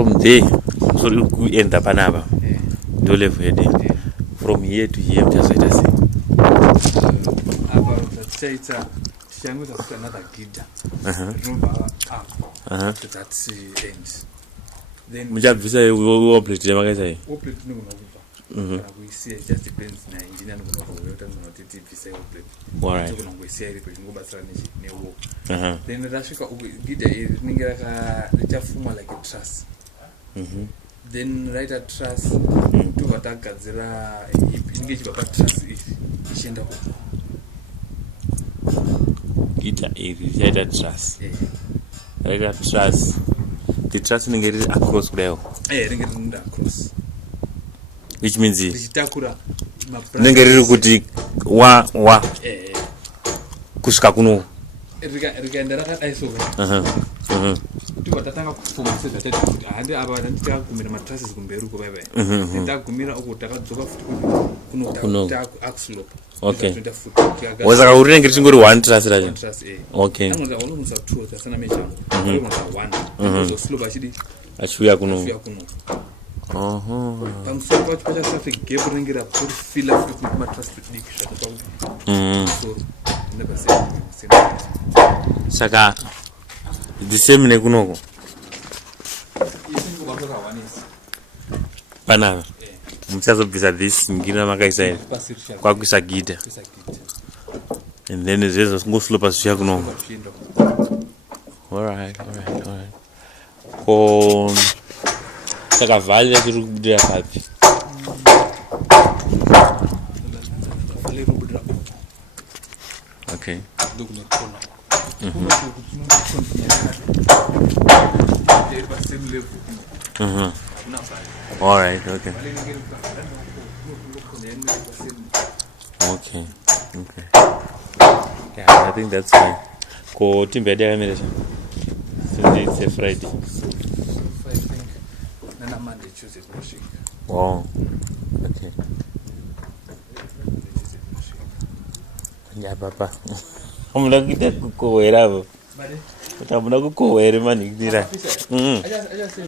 from there sorry we end up another do level head from here to here just like this about the chaita changu za another gida rumba up to that end then mujabvisa operate makaisa operate no we see it just depends na engineer no kunokuta kunoti visa operate right kuno kuisia ile ngobatsana ne wo then rashika gida ningira ka chafuma like a truss then right at truss to vatagadzira inge chibaba truss ichienda ku gida right at truss right at truss the truss ninge iri across kudai ringe rinda across which means ichitakura ninge riri kuti wa kusvika kuno rikaenda rakadai so tivatatanga kufuma sezvatati kuti handi ava nditagumira matrasses kumberi uko bye bye ndagumira uko takadzoka futi kuno takuslope okay wazaka urinenge richingori one truss racho okay anoda unomusa two tasana mecha unomusa one uzoslope achidi achiuya kuno pamusoro pacho pachasati gap rinenge rapurifila futi kuti matrasses tudiki zvatopa kuti saka the same nekunoko panava muchazobvisa this ngina makaisa kwakuisa gita and then zvezvo singoslopa zviya kunoko alright ko saka vhali yacho riri kubudira papi okay all right okay yeah I think that's fine ko timbe dia kamera since it's a Friday I think nana Monday Tuesday pushing wow okay ya papa amuna kita kukohera bo utamuna kukohera mani kidira